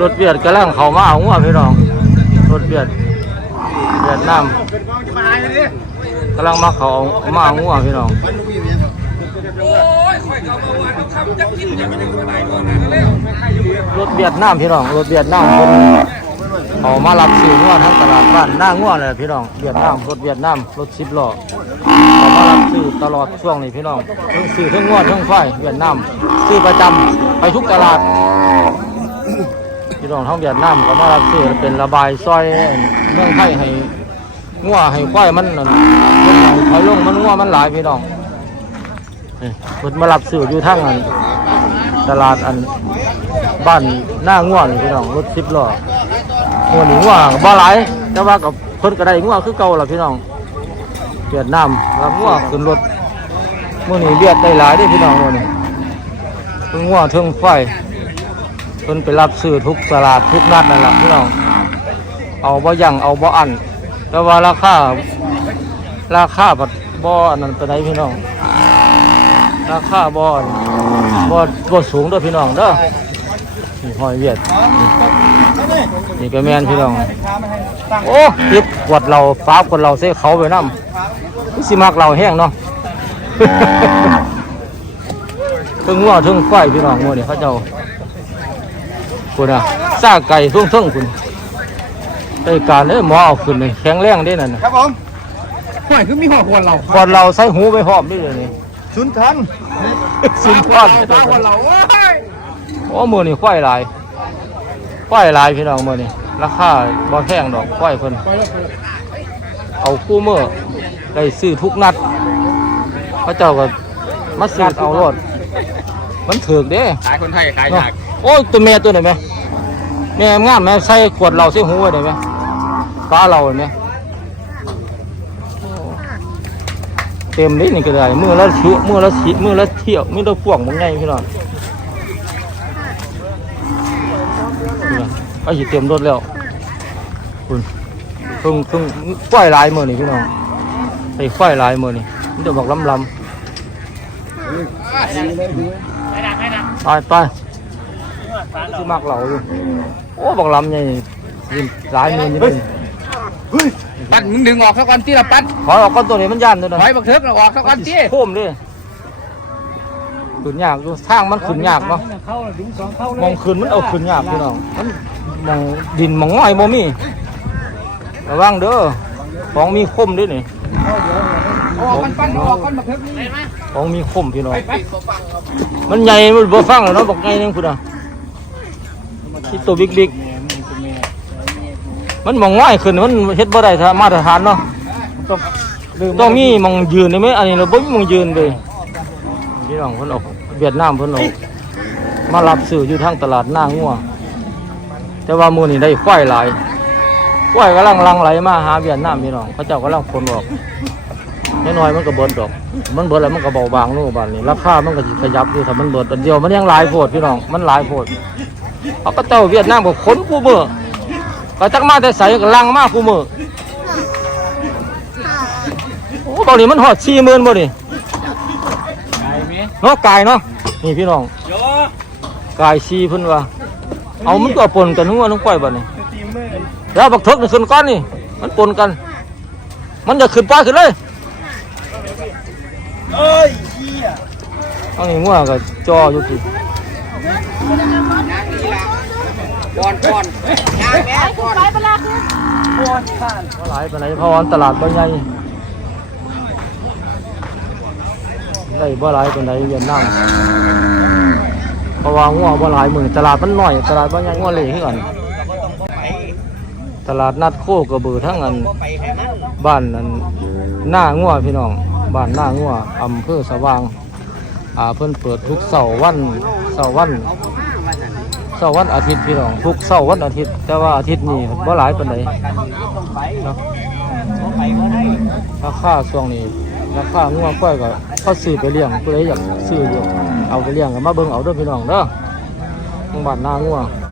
รถเบียดกำลังเขามาเอาหัวพี่น้อง รถเบียดเวียดนามกำลังมาเขามาเอาหัวพี่น้องรถเวียดนามพี่น้องรถเวียดนามคนเอามารับซื้องัวทั้งตลาดบ้านหน้างัวเลยพี่น้องเวียดนามรถเวียดนามรถสิบล้อเอามารับซื้อตลอดช่วงนี้พี่น้องทั้งซื้อทั้งงัวทั้งไฟเวียดนามซื้อประจำไปทุกตลาด พี่น้องทั้งเวียดนามก็มารับซื้อเป็นระบายซอยเมืองไทยให้งัวให้ควายมันนั่นถอยลงมันงัวมันหลายพี่น้องนี่เพิ่นมารับซื้ออยู่ทั้งอันตลาดอันบ้านหน้างัวนี่พี่น้องรถสิบล้องัวนี่งัวบ่หลายแต่ว่ากับเพิ่นก็ได้งัวคือเก่าล่ะพี่น้องเวียดนามรับงัวขึ้นรถมื้อนี้เวียดได้หลายเด้พี่น้องมื้อนี้เพิ่งงัวเทิงไฟ เพิ่นไปรับซื้อทุกตลาดทุกนัดนั่นแหละพี่น้องเอาบ่ยั่งเอาบ่อันแต่ว่าราคาราคาบัดบ่อันนั้นไปไหนพี่น้อง ราคาบ่อันบ่บ่สูงเด้อพี่น้องเด้อนี่หอยเวียดนี่ก็แม่นพี่น้องโอ้ติดกวดเราฟ้ากวดเราเสียเขาไปน้ำคือสิมักเราแห้งเนาะถึงงัวถึงไฟพี่น้องงัวนี่เขาเจ้า คุณอะซาไก่ทุ่งทุ่งคุณไอ้การเลยหมอเอาขึ้นเลยแข็งแรงได้นั่นน่ะครับผมห่วยคือมีหัวควรเราก่อนเราใส่หูไปพร้อมนี่เลยนี่ชุนทันสินก้อนฟ้าควรเราโอ้ยโอ้มือนี่ควายหลายควายหลายพี่น้องมือนี่ราคาบ่แพงดอกควายเพิ่นเอาคู่มือได้ซื้อทุกนัดพระเจ้าก็มาซื้อเอารถ มันถือกเด้ขายคนไทยขายเนาะยากโอ้ยตัวแม่ตัวไหนไหมแม่งามไหมใส่ขวดเราใส่หูไว้ได้ไหมฟ้าเราเห็นไหมโอ้เต็มเลยนี่ก็ได้มือละชุมือละสิมือละเที่ยวมือละพวงมันไงพี่น้องนี่ไอ้สิเต็มรถแล้วคุณเพิ่งเพิ่งฝ้ายลายมือนี่พี่น้องไอ้ฝ้ายลายมือนี่มันจะบอกลำลำ ไปไปที่มากเหล่าอยู่โอ้บอกลำใหญ่ยินหลายมือนี่มันปัดมึงดึงออกสักวันที่ละปัดขอออกก้อนตัวนี้มันย่านตัวนั้นถอยบักเถิกเราออกสักวันที่โค้มดิขึ้นยากอยู่ทางมันขึ้นยากเนาะมองขึ้นมันเอาขึ้นยากพี่น้องมันมองดินมองง่อยบ่มีระวังเด้อของมีคมด้วยนี่ ออกกันปั้นออกกันบักเถิกนี่ของมีคมพี่น้องไปไปมันใหญ่มันบ่ฟังแล้วเนาะบอกไงนึงพุ่นอะที่ตัวบิ๊กบิ๊กมันมองง่อยขึ้นมันเฮ็ดบ่ได้ถ้ามาตรฐานเนาะต้องมีมองยืนได้ไหมอันนี้เราบ่มีมองยืนเลยพี่น้องเพิ่นเออกเวียดนามเพิ่นเอามารับซื้ออยู่ทางตลาดหน้างัวแต่ว่ามื้อนี้ได้ควายหลายควายกำลังหลังไหลมาหาเวียดนามพี่น้องเขาเจ้ากำลังคนออก น้อยๆมันก็เบิดดอก มันเบิดแล้วมันก็เบาบางนู่นบ้านนี้ราคามันก็สิขยับอยู่ถ้ามันเบิดอันเดียวมันยังหลายโพดพี่น้องมันหลายโพดเขาก็เจ้าเวียดนามก็ขนกูมือก็จักมาแต่ใส่ก็ลังมากูมือโอ้ตอนนี้มันหอดสี่หมื่นบ่นี่ไอ้เนาะกายเนาะนี่พี่น้องกายสี่เพิ่นว่าเอามันก็ปนกันทั้งวันทั้งปล่อยบ่นี่แล้วบักเถิกนี่ขึ้นก้อนนี่มันปนกัน มันจะขึ้นป้าขึ้นเลย เอ้ยเฮียเอานี่งัวก็จออยู่ที่ก่อนก่อนยางแม่ก่อนบ่หลายปานไหนเพราะว่าตลาดบ่ใหญ่ได้บ่หลายปานใดเวียดนามเพราะว่างัวบ่หลายมื้อตลาดมันน้อยตลาดบ่ใหญ่งัวเละคือกันตลาดนัดโคกระบือทั้งอันบ้านอันหน้างัวพี่น้อง บ้านหน้างัวอำเภอสว่างอ่าเพิ่นเปิดทุกเสาร์วันเสาร์วันเสาร์วันอาทิตย์พี่น้องทุกเสาร์วันอาทิตย์ แต่ว่าอาทิตย์นี้บ่หลายปานใดเนาะราคาช่วงนี้ราคางัวก้อยก็เขาซื้อไปเลี้ยงผู้ใดอยากซื้ออยู่เอาไปเลี้ยงก็มาเบิ่งเอาเด้อพี่น้องเด้อบ้านนางัว